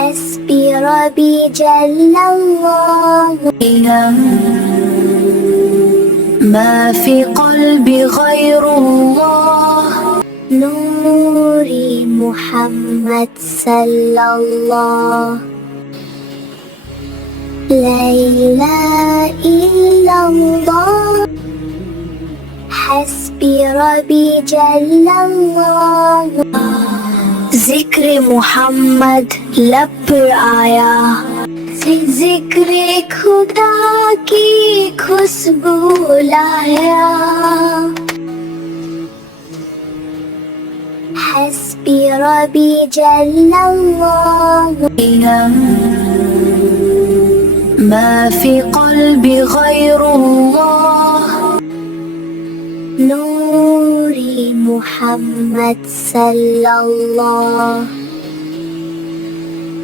حسبي ربي جل الله. ما في قلبي غير الله. نوري محمد صلى الله. لا إله إلا الله. حسبي ربي جل الله. ذکر محمد लब पर आया, जिक्र खुदा की खुशबू लाया. हस्बी रबी जल अल्लाह. ما في قلبي غير الله. नूरी मुहम्मद सल्लल्लाह.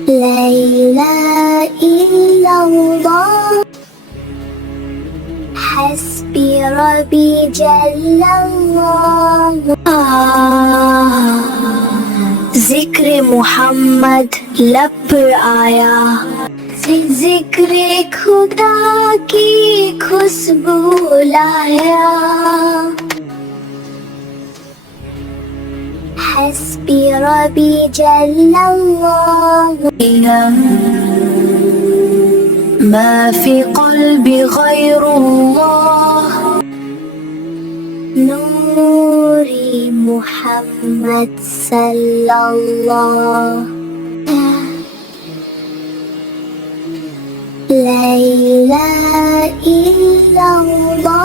ला इलाहा इल्लल्लाह. हस्बी रबी जल अल्लाह. ज़िक्र मोहम्मद लब पर आया, जिक्र खुदा की खुशबू लाया. हस्बी रबी जल अल्लाह. ما في قلبي غير الله. नूरी मुहम्मद सल्लल्लाह. ला इलाहा इल्लल्लाह.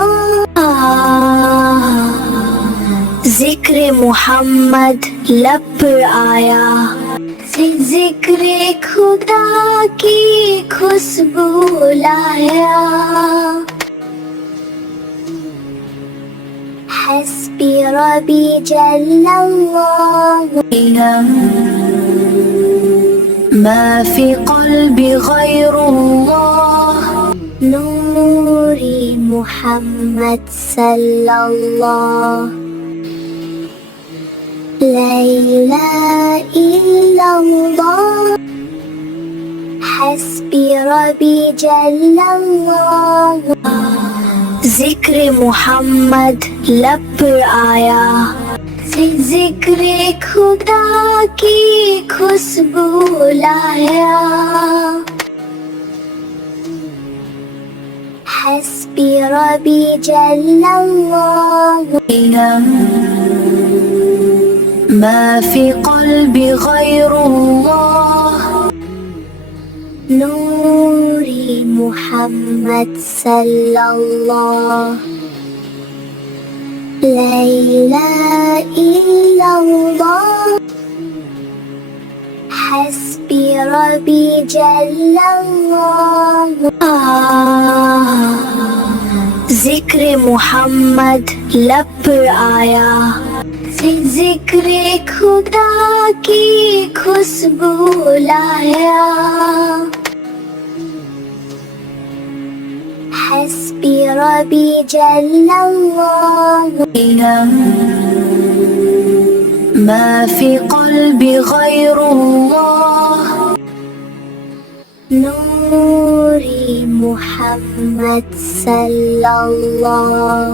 ज़िक्र मोहम्मद लब पर आया, जिक्र खुदा की खुशबू लाया. हस्बी रबी जल अल्लाह. ما في قلبي غير الله. नूरी मुहम्मद सल्लल्लाह. ला इलाहा इल्लल्लाह. हस्बी रबी जल अल्लाह. ज़िक्र मोहम्मद लब पर आया, जिक्र खुदा की खुशबू लाया. हस्बी रबी जल अल्लाह. ما في قلبي غير الله. नूरी मुहम्मद सल्लल्लाह. ला इलाहा इल्लल्लाह. हस्बी रबी जल अल्लाह. ज़िक्र मोहम्मद लब पर आया, जिक्र खुदा की खुशबू लाया. हस्बी रबी जल अल्लाह. ما في قلبي غير الله. नूरी मुहम्मद सल्लल्लाह.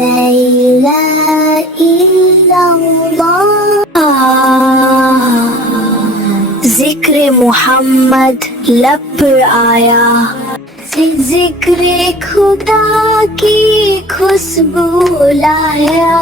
ला इलाहा इल्लल्लाह. ज़िक्र मोहम्मद लब पर आया, जिक्र खुदा की खुशबू लाया.